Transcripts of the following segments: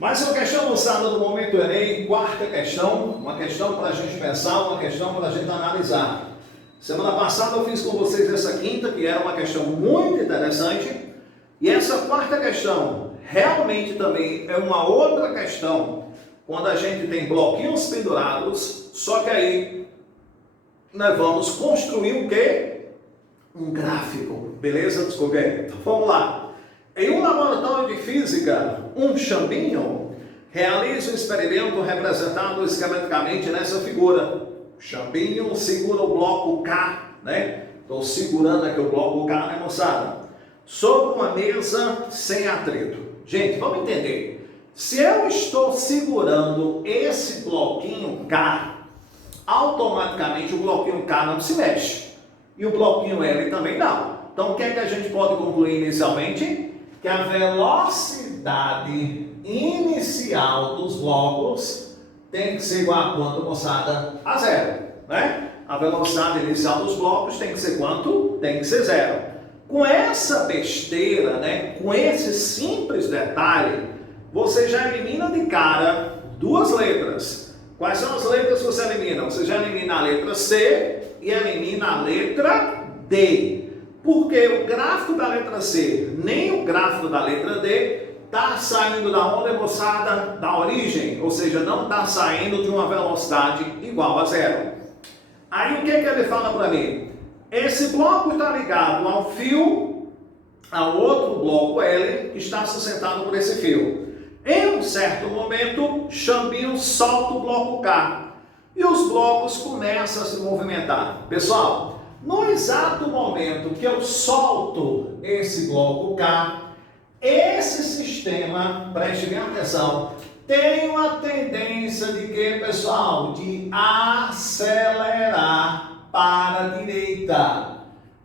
Mais uma questão lançada no Momento Enem, quarta questão, uma questão para a gente pensar, uma questão para a gente analisar. Semana passada eu fiz com vocês essa quinta, que era uma questão muito interessante, e essa quarta questão realmente também é uma outra questão, quando a gente tem bloquinhos pendurados, só que aí nós vamos construir o quê? Um gráfico, beleza? Desculpe aí. Então vamos lá. Em um laboratório de física, um chambinho realiza um experimento representado esquematicamente nessa figura. O chambinho segura o bloco K, né? Estou segurando aqui o bloco K, né, moçada? Sobre uma mesa sem atrito. Gente, vamos entender. Se eu estou segurando esse bloquinho K, automaticamente o bloquinho K não se mexe. E o bloquinho L também não. Então, o que é que a gente pode concluir inicialmente? Que a velocidade inicial dos blocos tem que ser igual a quanto, moçada? A zero, né? A velocidade inicial dos blocos tem que ser quanto? Tem que ser zero. Com essa besteira, né? Com esse simples detalhe, você já elimina de cara duas letras. Quais são as letras que você elimina? Você já elimina a letra C e elimina a letra D. Porque o gráfico da letra C, nem o gráfico da letra D, está saindo da onde, moçada? Da origem, ou seja, não está saindo de uma velocidade igual a zero. Aí o que ele fala para mim? Esse bloco está ligado ao fio, ao outro bloco L, que está sustentado por esse fio. Em um certo momento, chambinho solta o bloco K e os blocos começam a se movimentar. Pessoal, no exato momento que eu solto esse bloco K, esse sistema, preste bem atenção, tem uma tendência de que, pessoal? De acelerar para a direita.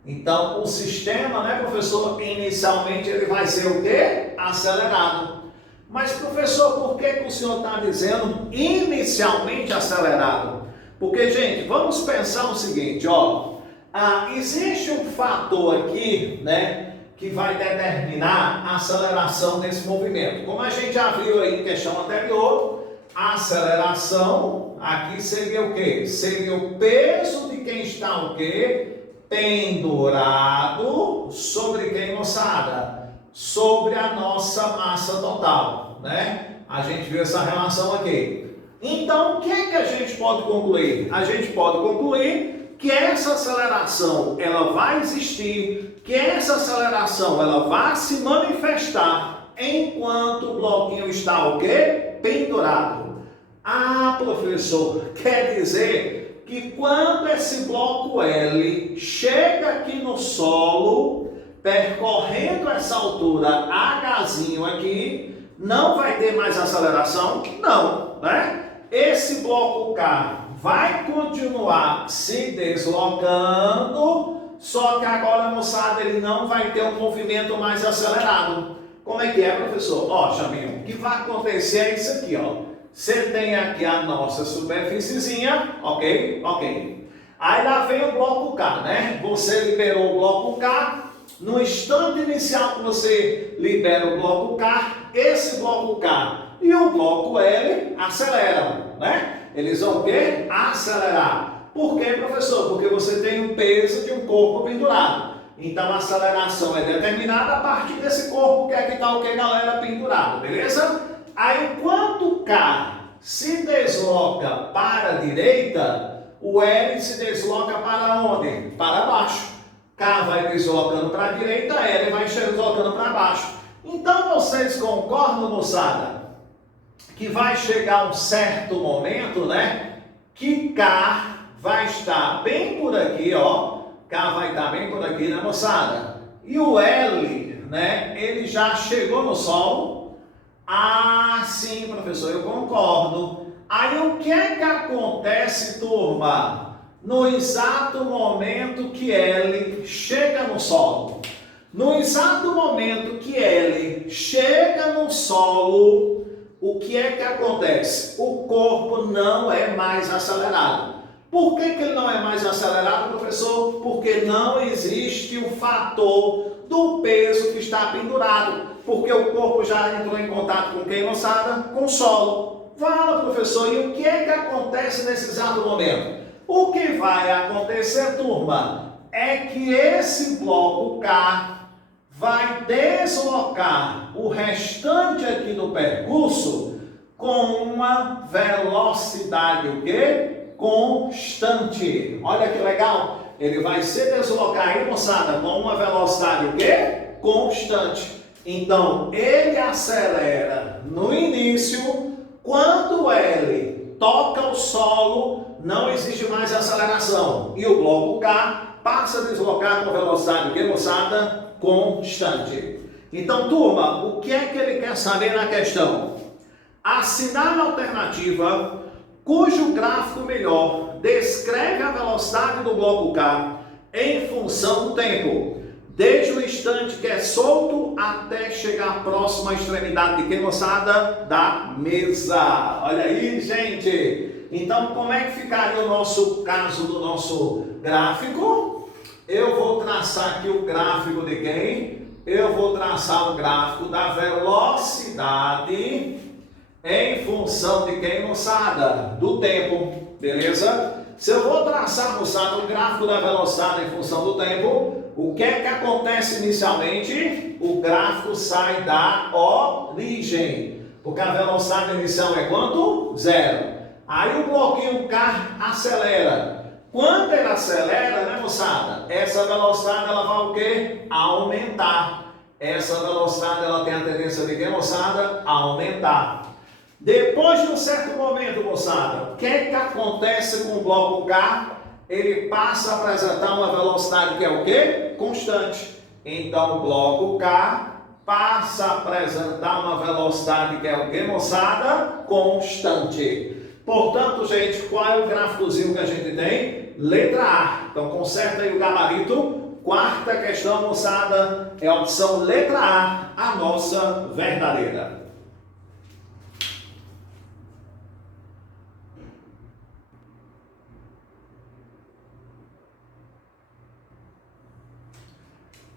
Então, o sistema, né, professor, inicialmente ele vai ser o quê? Acelerado. Mas, professor, por que o senhor está dizendo inicialmente acelerado? Porque, gente, vamos pensar o seguinte, ó. Existe um fator aqui, né, que vai determinar a aceleração desse movimento. Como a gente já viu aí em questão anterior, a aceleração aqui seria o quê? Seria o peso de quem está o quê? Pendurado sobre quem, moçada? Sobre a nossa massa total, né? A gente viu essa relação aqui. Então, o que é que a gente pode concluir? A gente pode concluir que essa aceleração ela vai existir, que essa aceleração ela vai se manifestar enquanto o bloquinho está o quê? Pendurado. Ah, professor, quer dizer que quando esse bloco L chega aqui no solo, percorrendo essa altura Hzinho aqui, não vai ter mais aceleração? Não, né? Esse bloco K vai continuar se deslocando, só que agora, moçada, ele não vai ter um movimento mais acelerado. Como é que é, professor? Ó, Chambinho, o que vai acontecer é isso aqui, ó. Você tem aqui a nossa superfíciezinha, ok? Ok. Aí lá vem o bloco K, né? Você liberou o bloco K. No instante inicial que você libera o bloco K, esse bloco K e o bloco L aceleram, né? Eles vão quê? Acelerar. Por quê, professor? Porque você tem o peso de um corpo pendurado. Então a aceleração é determinada a partir desse corpo que aqui está o que, galera? Pendurado, beleza? Aí enquanto o K se desloca para a direita, o L se desloca para onde? Para baixo. K vai deslocando para a direita, L vai deslocando para baixo. Então vocês concordam, moçada, que vai chegar um certo momento, né, que K vai estar bem por aqui, ó, K vai estar bem por aqui, né, moçada? E o L, né, ele já chegou no solo? Ah, sim, professor, eu concordo. Aí o que é que acontece, turma? No exato momento que L chega no solo. No exato momento que L chega no solo, o que é que acontece? O corpo não é mais acelerado. Por que ele não é mais acelerado, professor? Porque não existe o fator do peso que está pendurado. Porque o corpo já entrou em contato com quem, moçada? Com o solo. Fala, professor, e o que é que acontece nesse exato momento? O que vai acontecer, turma, é que esse bloco K vai deslocar o restante aqui do percurso com uma velocidade, o quê? Constante. Olha que legal. Ele vai se deslocar aí, moçada, com uma velocidade, o quê? Constante. Então, ele acelera no início. Quando ele toca o solo, não existe mais aceleração. E o bloco K passa a deslocar com velocidade, o quê, moçada? Constante. Então, turma, o que é que ele quer saber na questão? Assinale a alternativa cujo gráfico melhor descreve a velocidade do bloco K em função do tempo, desde o instante que é solto até chegar próximo à extremidade de quem, moçada? Da mesa. Olha aí, gente. Então, como é que ficaria o nosso caso do nosso gráfico? Eu vou traçar aqui o gráfico de quem? Eu vou traçar o gráfico da velocidade em função de quem, moçada? Do tempo, beleza? Se eu vou traçar, moçada, o gráfico da velocidade em função do tempo, o que é que acontece inicialmente? O gráfico sai da origem, porque a velocidade inicial é quanto? 0. Aí o bloquinho K acelera. Quando ele acelera, né, moçada? Essa velocidade ela vai o quê? Aumentar. Essa velocidade ela tem a tendência de quê, moçada? A aumentar. Depois de um certo momento, moçada, o que é que acontece com o bloco K? Ele passa a apresentar uma velocidade que é o quê? Constante. Então o bloco K passa a apresentar uma velocidade que é o quê, moçada? Constante. Portanto, gente, qual é o gráficozinho que a gente tem? Letra A. Então conserta aí o gabarito. Quarta questão, moçada, é a opção letra A, a nossa verdadeira.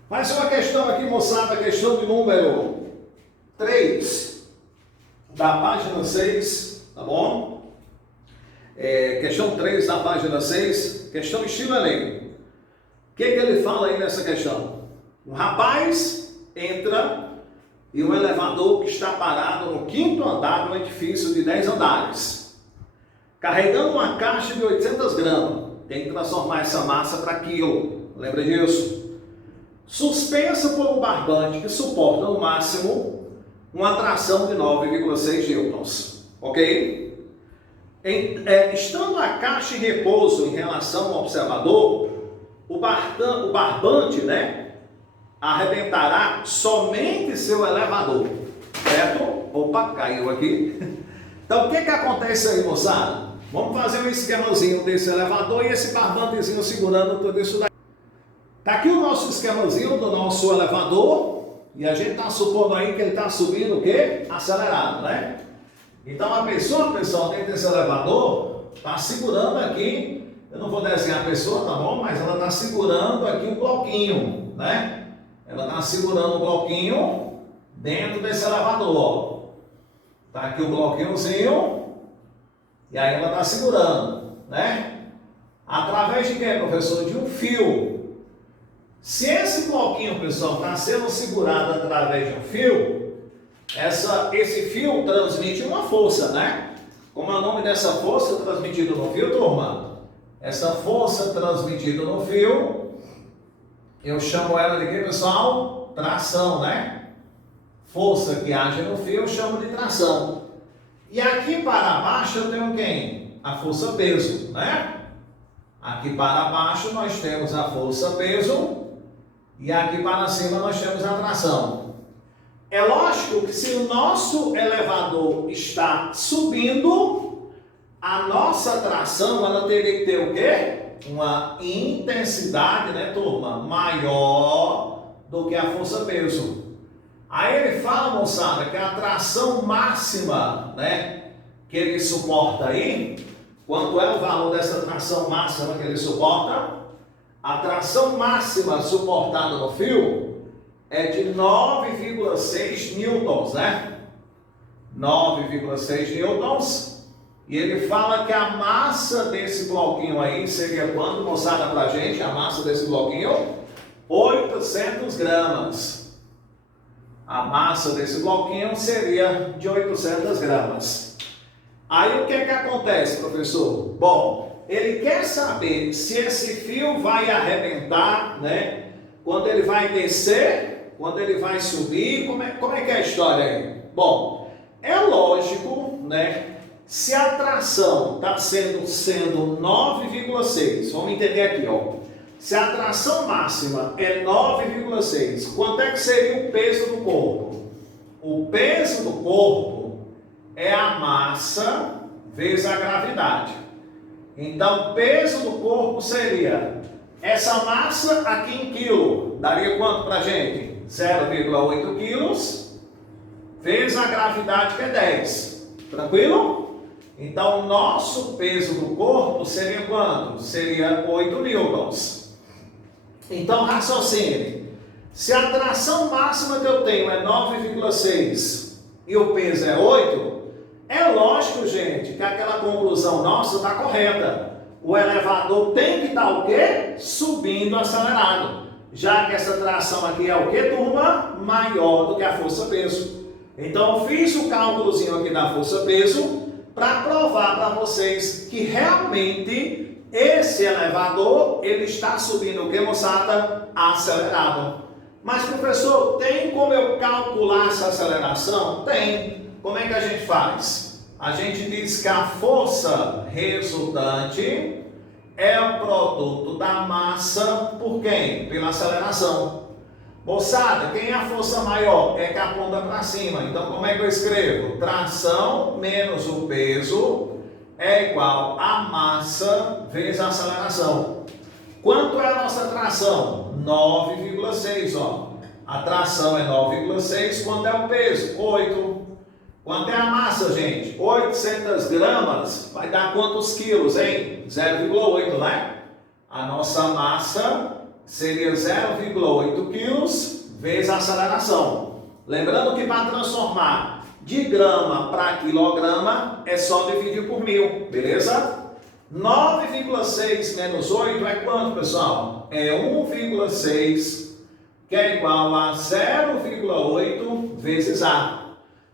Mais uma questão aqui, moçada, questão de número 3, da página 6, tá bom? Questão 3 da página 6, questão estilo Enem. O que ele fala aí nessa questão? Um rapaz entra e um elevador que está parado no 5º andar de um edifício de 10 andares, carregando uma caixa de 800 gramas. Tem que transformar essa massa para quilo, lembra disso? Suspensa por um barbante que suporta no máximo uma tração de 9,6 newtons, ok? Estando a caixa em repouso em relação ao observador, o barbante, né, arrebentará somente seu elevador, certo? Opa, caiu aqui. Então, o que acontece aí, moçada? Vamos fazer um esquemazinho desse elevador e esse barbantezinho segurando tudo isso daí. Tá aqui o nosso esquemazinho do nosso elevador e a gente está supondo aí que ele está subindo o quê? Acelerado, né? Então a pessoa, pessoal, dentro desse elevador está segurando aqui, eu não vou desenhar a pessoa, tá bom? Mas ela está segurando aqui o bloquinho, né? Ela está segurando o bloquinho dentro desse elevador, ó. Tá aqui o bloquinhozinho e aí ela está segurando, né? Através de quê, professor? De um fio. Se esse bloquinho, pessoal, está sendo segurado através de um fio, esse fio transmite uma força, né? Como é o nome dessa força transmitida no fio, turma? Essa força transmitida no fio, eu chamo ela de quê, pessoal? Tração, né? Força que age no fio, eu chamo de tração. E aqui para baixo eu tenho quem? A força-peso, né? Aqui para baixo nós temos a força-peso. E aqui para cima nós temos a tração. É lógico que se o nosso elevador está subindo, a nossa tração ela teria que ter o quê? Uma intensidade, né, turma? Maior do que a força-peso. Aí ele fala, moçada, que a tração máxima, né, que ele suporta aí, quanto é o valor dessa tração máxima que ele suporta? A tração máxima suportada no fio é de 9,6 newtons, né? 9,6 newtons. E ele fala que a massa desse bloquinho aí seria quanto, moçada, pra gente? A massa desse bloquinho? 800 gramas. A massa desse bloquinho seria de 800 gramas. Aí o que é que acontece, professor? Bom, ele quer saber se esse fio vai arrebentar, né? Quando ele vai descer, quando ele vai subir, como é que é a história aí? Bom, é lógico, né? Se a tração está sendo 9,6, vamos entender aqui, ó. Se a tração máxima é 9,6, quanto é que seria o peso do corpo? O peso do corpo é a massa vezes a gravidade. Então, o peso do corpo seria essa massa aqui em quilo. Daria quanto para a gente? 0,8 quilos vezes a gravidade, que é 10. Tranquilo? Então, o nosso peso do corpo seria quanto? Seria 8 newtons. Então, raciocine. Se a tração máxima que eu tenho é 9,6 e o peso é 8, é lógico, gente, que aquela conclusão nossa está correta. O elevador tem que estar o quê? Subindo acelerado. Já que essa tração aqui é o quê, turma? Maior do que a força-peso. Então, eu fiz o cálculozinho aqui da força-peso para provar para vocês que realmente esse elevador, ele está subindo o que, moçada? Acelerado. Mas, professor, tem como eu calcular essa aceleração? Tem. Como é que a gente faz? A gente diz que a força resultante é o produto da massa por quem? Pela aceleração. Moçada, quem é a força maior? É que aponta para cima. Então, como é que eu escrevo? Tração menos o peso é igual a massa vezes a aceleração. Quanto é a nossa tração? 9,6, ó. A tração é 9,6. Quanto é o peso? 8. Quanto é a massa, gente? 800 gramas vai dar quantos quilos, hein? 0,8, né? A nossa massa seria 0,8 quilos vezes a aceleração. Lembrando que para transformar de grama para quilograma é só dividir por 1000, beleza? 9,6 menos 8 é quanto, pessoal? É 1,6, que é igual a 0,8 vezes A.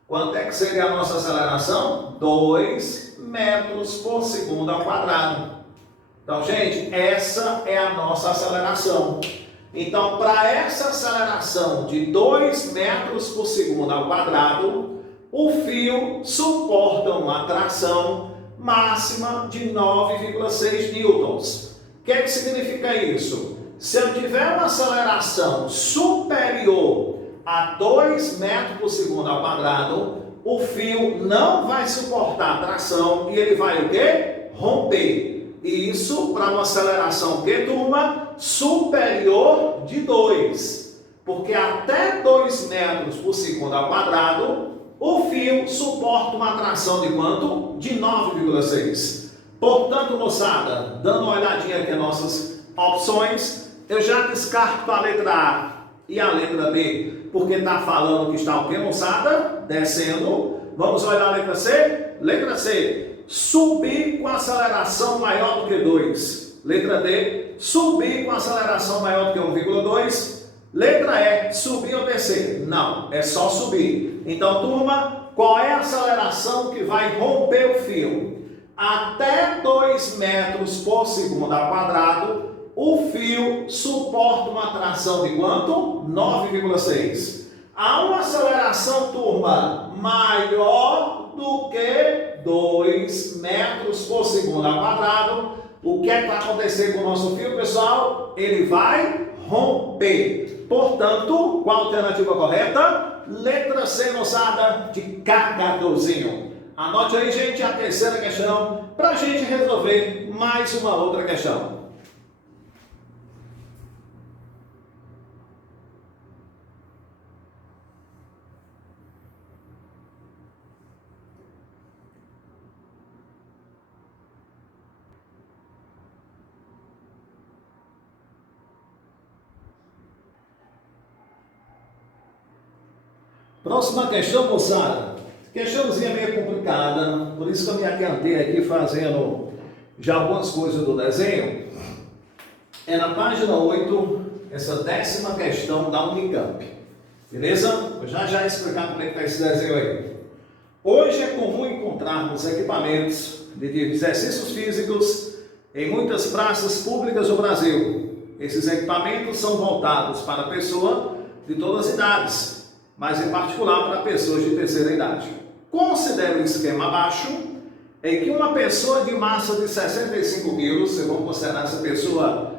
Quanto é que seria a nossa aceleração? 2 metros por segundo ao quadrado. Então, gente, essa é a nossa aceleração. Então, para essa aceleração de 2 metros por segundo ao quadrado, o fio suporta uma tração máxima de 9,6 newtons. O que é que significa isso? Se eu tiver uma aceleração superior a 2 metros por segundo ao quadrado, o fio não vai suportar a tração e ele vai o quê? Romper. E isso para uma aceleração, que turma? Superior de 2. Porque até 2 metros por segundo ao quadrado, o fio suporta uma tração de quanto? De 9,6. Portanto, moçada, dando uma olhadinha aqui nas nossas opções, eu já descarto a letra A e a letra B, porque está falando que está o que, moçada? Descendo. Vamos olhar a letra C? Letra C. Subir com aceleração maior do que 2. Letra D, subir com aceleração maior do que 1,2. Letra E, subir ou descer? Não, é só subir. Então, turma, qual é a aceleração que vai romper o fio? Até 2 metros por segundo ao quadrado, o fio suporta uma tração de quanto? 9,6. Há uma aceleração, turma, maior do que 2 metros por segundo ao quadrado. O que é que vai acontecer com o nosso fio, pessoal? Ele vai romper. Portanto, qual a alternativa correta? Letra C, moçada, de carregadorzinho. Anote aí, gente, a terceira questão para a gente resolver mais uma outra questão. Próxima questão, moçada. Questãozinha meio complicada, por isso que eu me adiantei aqui fazendo já algumas coisas do desenho. É na página 8, essa 10ª questão da Unicamp. Beleza? Vou já explicar como é que está esse desenho aí. Hoje é comum encontrarmos equipamentos de exercícios físicos em muitas praças públicas do Brasil. Esses equipamentos são voltados para pessoas de todas as idades, mas em particular para pessoas de terceira idade. Considere o esquema abaixo, em que uma pessoa de massa de 65 quilos, eu vou considerar essa pessoa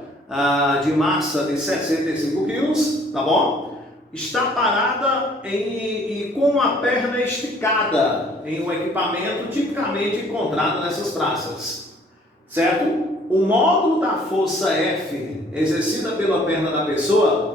de massa de 65 quilos, tá bom? Está parada e com a perna esticada em um equipamento tipicamente encontrado nessas praças, certo? O módulo da força F exercida pela perna da pessoa,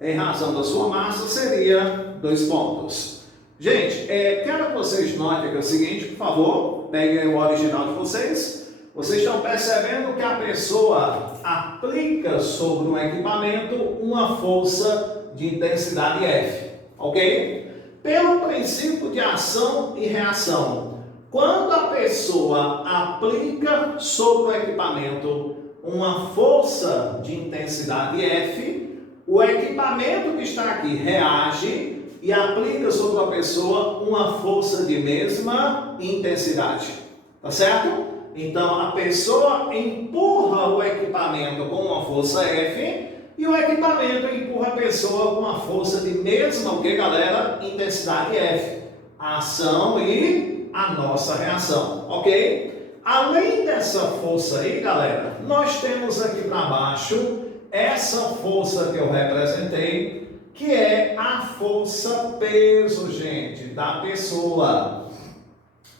em razão da sua massa, seria 2 pontos. Gente, quero que vocês notem aqui o seguinte, por favor, peguem o original de vocês. Vocês estão percebendo que a pessoa aplica sobre um equipamento uma força de intensidade F, ok? Pelo princípio de ação e reação, quando a pessoa aplica sobre o equipamento uma força de intensidade F, o equipamento que está aqui reage e aplica sobre a pessoa uma força de mesma intensidade, tá certo? Então a pessoa empurra o equipamento com uma força F e o equipamento empurra a pessoa com uma força de mesma, o que, galera? Intensidade F. A ação e a nossa reação, ok? Além dessa força aí, galera, nós temos aqui para baixo essa força que eu representei, que é a força peso, gente, da pessoa.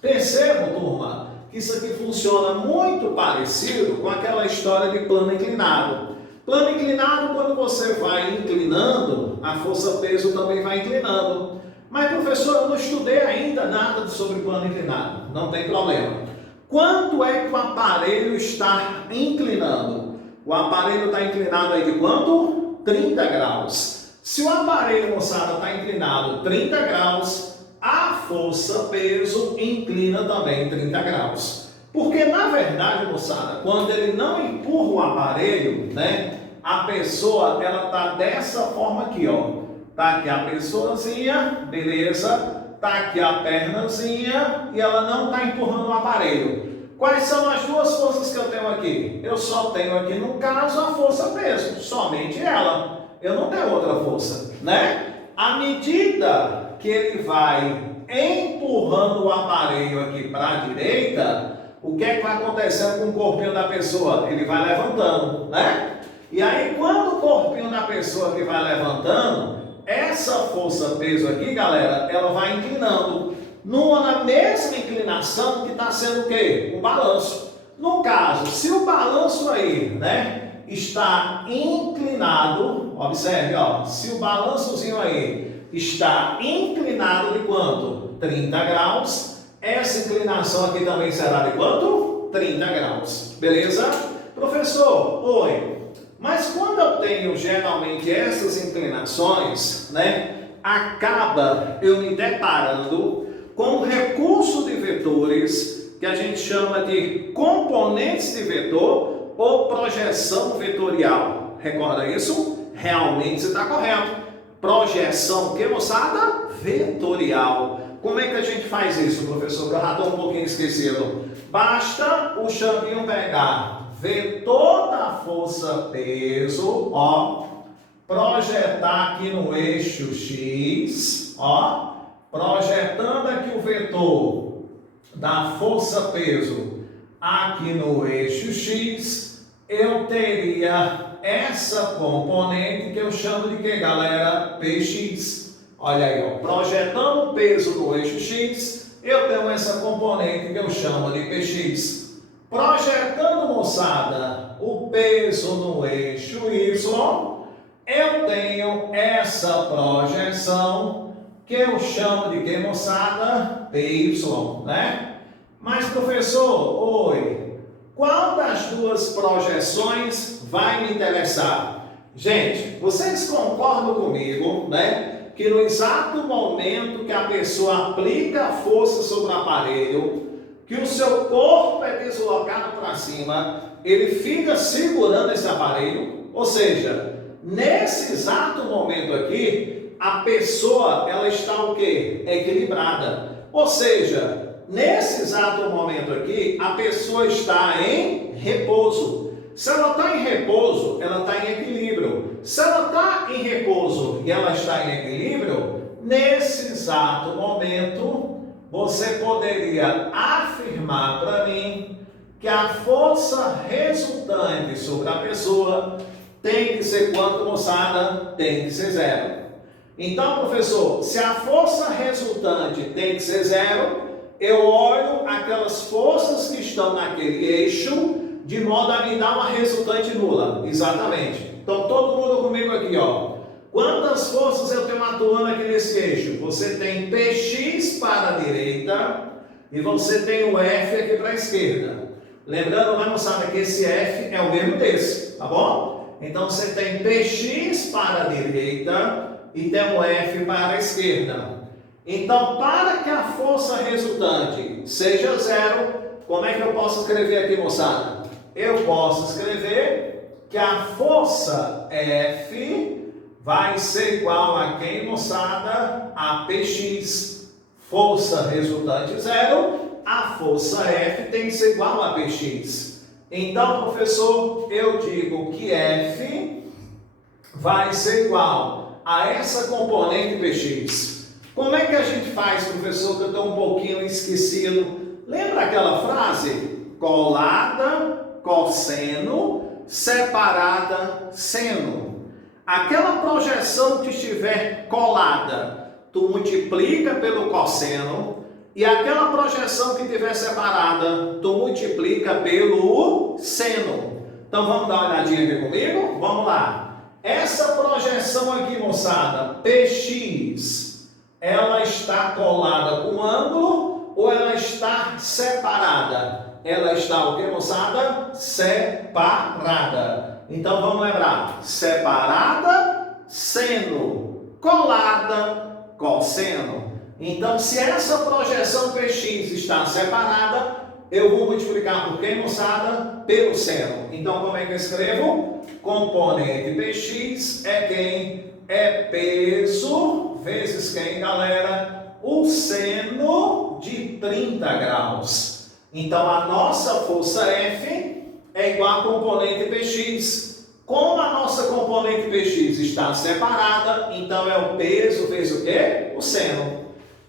Percebam, turma, que isso aqui funciona muito parecido com aquela história de plano inclinado. Plano inclinado, quando você vai inclinando, a força peso também vai inclinando. Mas, professor, eu não estudei ainda nada sobre plano inclinado. Não tem problema. Quanto é que o aparelho está inclinando? O aparelho está inclinado aí de quanto? 30 graus. Se o aparelho, moçada, está inclinado 30 graus, a força peso inclina também 30 graus. Porque, na verdade, moçada, quando ele não empurra o aparelho, né, a pessoa, ela está dessa forma aqui, ó. Tá aqui a pessoazinha, beleza? Tá aqui a pernazinha e ela não está empurrando o aparelho. Quais são as duas forças que eu tenho aqui? Eu só tenho aqui, no caso, a força peso, somente ela. Eu não tenho outra força, né? À medida que ele vai empurrando o aparelho aqui para a direita, o que é que vai acontecendo com o corpinho da pessoa? Ele vai levantando, né? E aí, quando o corpinho da pessoa que vai levantando, essa força peso aqui, galera, ela vai inclinando. Na mesma inclinação que está sendo o quê? O balanço. No caso, se o balanço aí, né, está inclinado, observe, ó, se o balançozinho aí está inclinado de quanto? 30 graus. Essa inclinação aqui também será de quanto? 30 graus. Beleza? Professor, oi. Mas quando eu tenho geralmente essas inclinações, né, acaba eu me deparando com um recurso de vetores que a gente chama de componentes de vetor ou projeção vetorial. Recorda isso? Realmente você está correto. Projeção, que, moçada? Vetorial. Como é que a gente faz isso, professor? Que eu já estou um pouquinho esquecido. Basta o champinho pegar vetor da força peso, ó, projetar aqui no eixo X, ó, projetando aqui o vetor da força peso aqui no eixo X, eu teria essa componente que eu chamo de que, galera? Px. Olha aí, ó, projetando o peso no eixo X, eu tenho essa componente que eu chamo de Px. Projetando, moçada, o peso no eixo Y, eu tenho essa projeção que eu chamo de que, moçada? Py, né? Mas, professor, oi, qual das duas projeções vai me interessar? Gente, vocês concordam comigo, né? que no exato momento que a pessoa aplica a força sobre o aparelho, que o seu corpo é deslocado para cima, ele fica segurando esse aparelho, ou seja, nesse exato momento aqui, a pessoa, ela está o quê? Equilibrada. Ou seja, nesse exato momento aqui, a pessoa está em repouso. Se ela está em repouso, ela está em equilíbrio. Se ela está em repouso e ela está em equilíbrio, nesse exato momento, você poderia afirmar para mim que a força resultante sobre a pessoa tem que ser quanto, moçada? Tem que ser zero. Então, professor, se a força resultante tem que ser zero, eu olho aquelas forças que estão naquele eixo de modo a me dar uma resultante nula. Exatamente. Então, todo mundo comigo aqui, ó. Quantas forças eu tenho atuando aqui nesse eixo? Você tem Px para a direita e você tem o F aqui para a esquerda. Lembrando, né, moçada, que esse F é o mesmo desse, tá bom? Então, você tem Px para a direita e tem o F para a esquerda. Então, para que a força resultante seja zero, como é que eu posso escrever aqui, moçada? Eu posso escrever que a força F vai ser igual a quem, moçada? A Px. Força resultante zero, a força F tem que ser igual a Px. Então, professor, eu digo que F vai ser igual a essa componente Px. Como é que a gente faz, professor, que eu estou um pouquinho esquecido? Lembra aquela frase? Colada, cosseno, separada, seno. Aquela projeção que estiver colada, tu multiplica pelo cosseno, e aquela projeção que estiver separada, tu multiplica pelo seno. Então vamos dar uma olhadinha aqui comigo? Vamos lá. Essa projeção aqui, moçada, Px, ela está colada com ângulo ou ela está separada? Ela está o que, moçada? Separada. Então vamos lembrar, separada, seno, colada, cosseno. Então, se essa projeção Px está separada, eu vou multiplicar por quem, moçada? Pelo seno. Então, como é que eu escrevo? Componente Px é quem? É peso vezes quem, galera? O seno de 30 graus. Então, a nossa força F é igual a componente Px. Como a nossa componente Px está separada, então é o peso vezes o quê? O seno.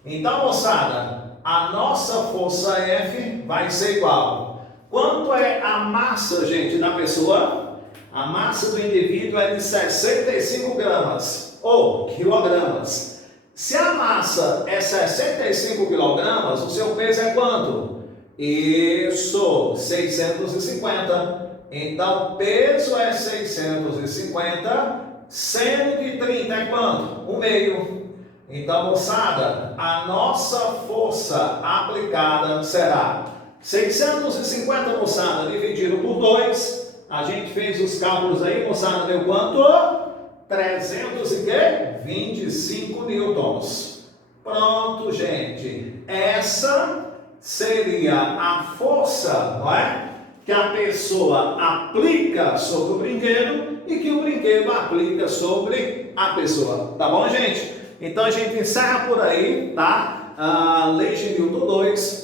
Então, moçada, a nossa força F vai ser igual. Quanto é a massa, gente, da pessoa? A massa do indivíduo é de 65 gramas ou quilogramas. Se a massa é 65 quilogramas, o seu peso é quanto? Isso, 650. Então, peso é 650, seno de 30 é quanto? 1/2. Então, moçada, a nossa força aplicada será 650, moçada, dividido por 2. A gente fez os cálculos aí, moçada, deu quanto? 325 newtons. Pronto, gente. Essa seria a força, não é? Que a pessoa aplica sobre o brinquedo e que o brinquedo aplica sobre a pessoa. Tá bom, gente? Então a gente encerra por aí, tá? Lei de Newton 2.